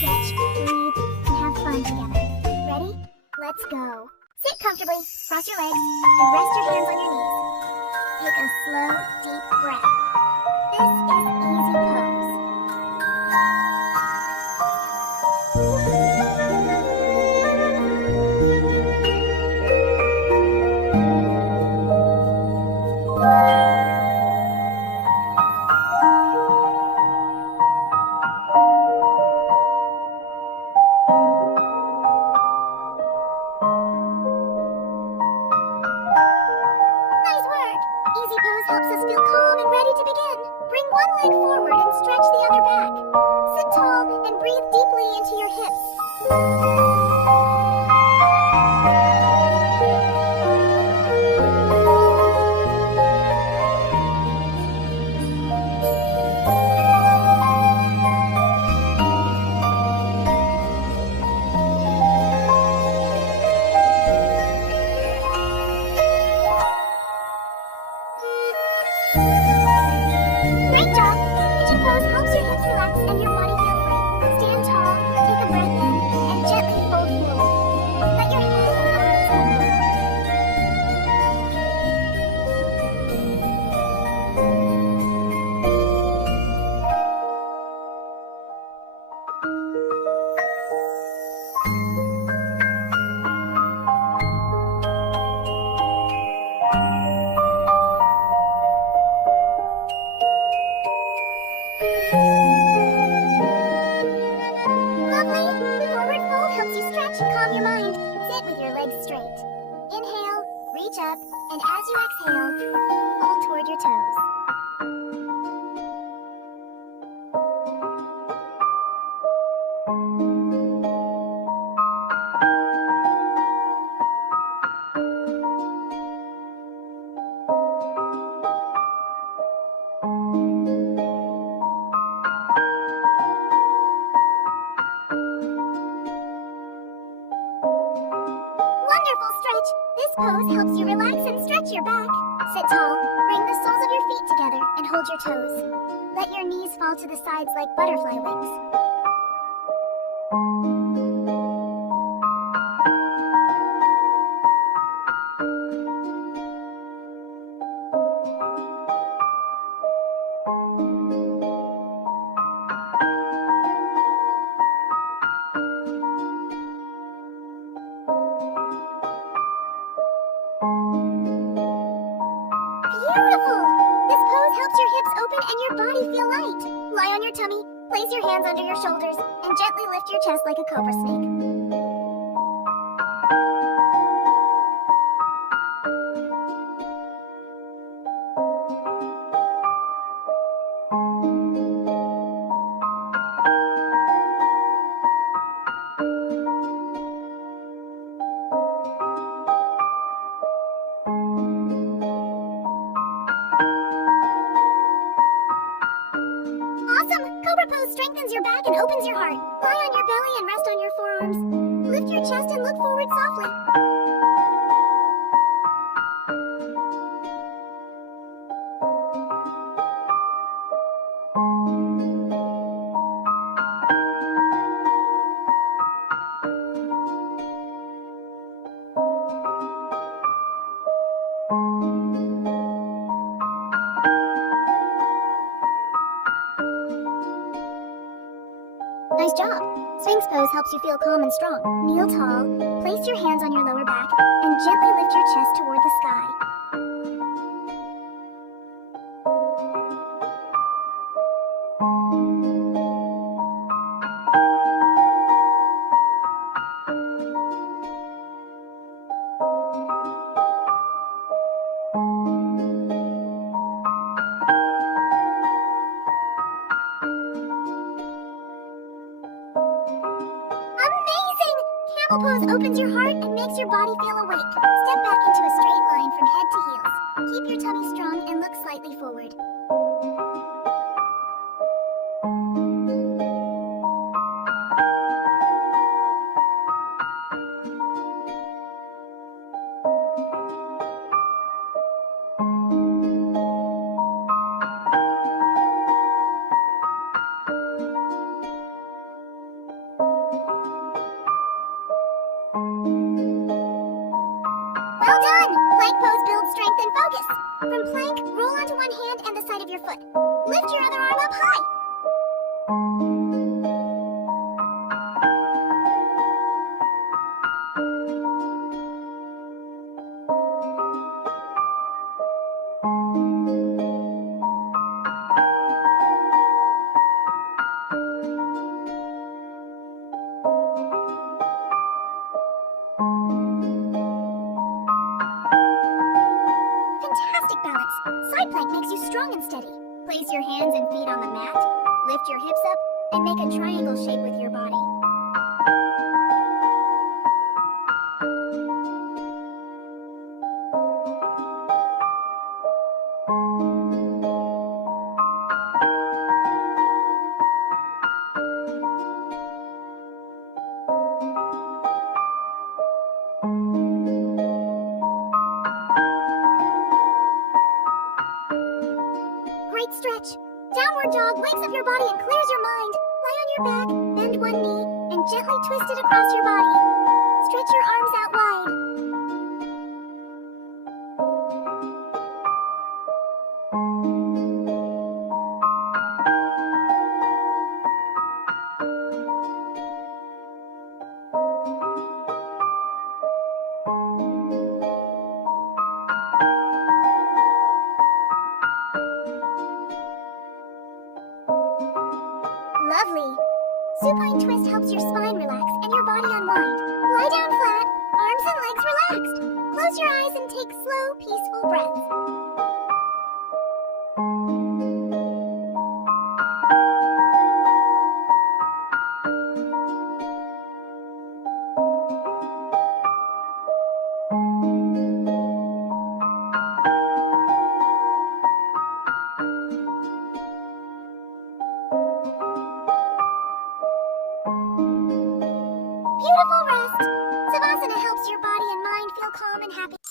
stretch, breathe, and have fun together. Ready? Let's go. Sit comfortably, cross your legs, and rest your hands on your knees. Take a slow, deep breath. This is easy pose. Nice work! Easy pose helps us feel calm and ready to begin. Bring one leg forward and stretch the other back. Sit tall and breathe deeply into your hips. Great job! Pigeon pose helps your hips relax and your body feel free. Stand tall, take a breath in, and gently fold forward. Let your head and arms hang down. Lovely! Forward fold helps you stretch and calm your mind. Sit with your legs straight. Inhale, reach up, and as you exhale, pull toward your toes. Wonderful stretch! This pose helps you relax and stretch your back. Sit tall, bring the soles of your feet together, and hold your toes. Let your knees fall to the sides like butterfly wings. Beautiful! This pose helps your hips open and your body feel light. Lie on your tummy, place your hands under your shoulders, and gently lift your chest like a cobra snake. Awesome! Cobra pose strengthens your back and opens your heart. Lie on your belly and rest on your forearms. Lift your chest and look forward softly. Nice job! Sphinx pose helps you feel calm and strong. Kneel tall, place your hands on your lower back, and gently lift your chest toward the sky. Amazing! Camel pose opens your heart and makes your body feel awake. Step back into a straight line from head to heels. Keep your tummy strong and look slightly forward. From plank, roll onto one hand and the side of your foot. Lift your other arm up high. Fantastic balance. Side plank makes you strong and steady. Place your hands and feet on the mat. Lift your hips up and make a triangle shape with your body. Great stretch. Downward dog wakes up your body and clears your mind. Lie on your back, bend one knee, and gently twist it across your body. Stretch your arms out wide. Lovely. Supine twist helps your spine relax and your body unwind. Lie down flat, arms and legs relaxed. Close your eyes and take slow, peaceful breaths. Beautiful rest. Savasana helps your body and mind feel calm and happy.